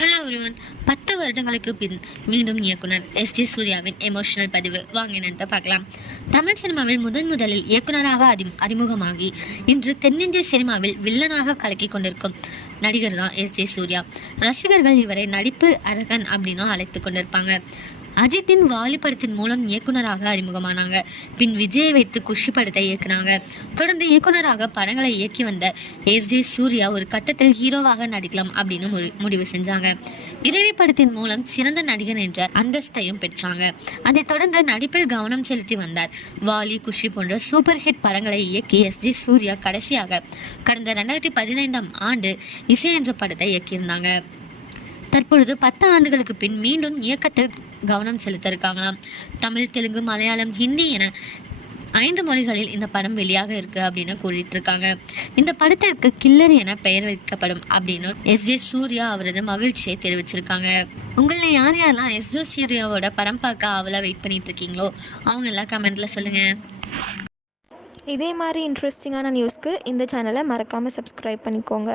Hello ஒருவன் பத்து வருடங்களுக்கு பின் மீண்டும் இயக்குனர் எஸ் ஜே சூர்யாவின் எமோஷனல் பதிவு. வாங்க என்னன்ட்டு பார்க்கலாம். தமிழ் சினிமாவில் முதன் முதலில் இயக்குனராக அறி அறிமுகமாகி இன்று தென்னிந்திய சினிமாவில் வில்லனாக கலக்கி கொண்டிருக்கும் நடிகர் தான் எஸ் ஜே சூர்யா. ரசிகர்கள் இவரை நடிப்பு அரகன் அப்படின்னும் அழைத்து கொண்டிருப்பாங்க. அஜித்தின் வாலி படத்தின் மூலம் இயக்குனராக அறிமுகமானாங்க. பின் விஜயை வைத்து குஷி படத்தை இயக்குனாங்க. தொடர்ந்து இயக்குனராக படங்களை இயக்கி வந்த எஸ் ஜே சூர்யா ஒரு கட்டத்தில் ஹீரோவாக நடிக்கலாம் அப்படின்னு முடி- முடிவு செஞ்சாங்க. இறைவி படத்தின் மூலம் சிறந்த நடிகர் என்ற அந்தஸ்தையும் பெற்றாங்க. அதைத் தொடர்ந்து நடிப்பில் கவனம் செலுத்தி வந்தார். வாலி குஷி போன்ற சூப்பர் ஹிட் படங்களை இயக்கி எஸ் ஜே சூர்யா கடைசியாக கடந்த ரெண்டாயிரத்தி பதினைந்தாம் ஆண்டு இசை என்ற படத்தை இயக்கியிருந்தாங்க. தற்பொழுது பத்து ஆண்டுகளுக்கு பின் மீண்டும் இயக்கத்தில் கவனம் செலுத்த இருக்காங்களாம் தமிழ் தெலுங்கு மலையாளம் ஹிந்தி என ஐந்து மொழிகளில் இந்த படம் வெளியாக இருக்குது அப்படின்னு கூறிட்டு இருக்காங்க இந்த படத்திற்கு கில்லர் என பெயர் வைக்கப்படும் அப்படின்னு எஸ். ஜே. சூர்யா அவரது மகிழ்ச்சியை தெரிவிச்சிருக்காங்க. உங்களில் யார் யாரெல்லாம் எஸ். ஜே. சூர்யாவோட படம் பார்க்க ஆவலாக வெயிட் பண்ணிட்டு இருக்கீங்களோ அவங்க எல்லாம் கமெண்ட்ல சொல்லுங்க. இதே மாதிரி இன்ட்ரெஸ்டிங்கான நியூஸ்க்கு இந்த சேனலை மறக்காமல் சப்ஸ்கிரைப் பண்ணிக்கோங்க.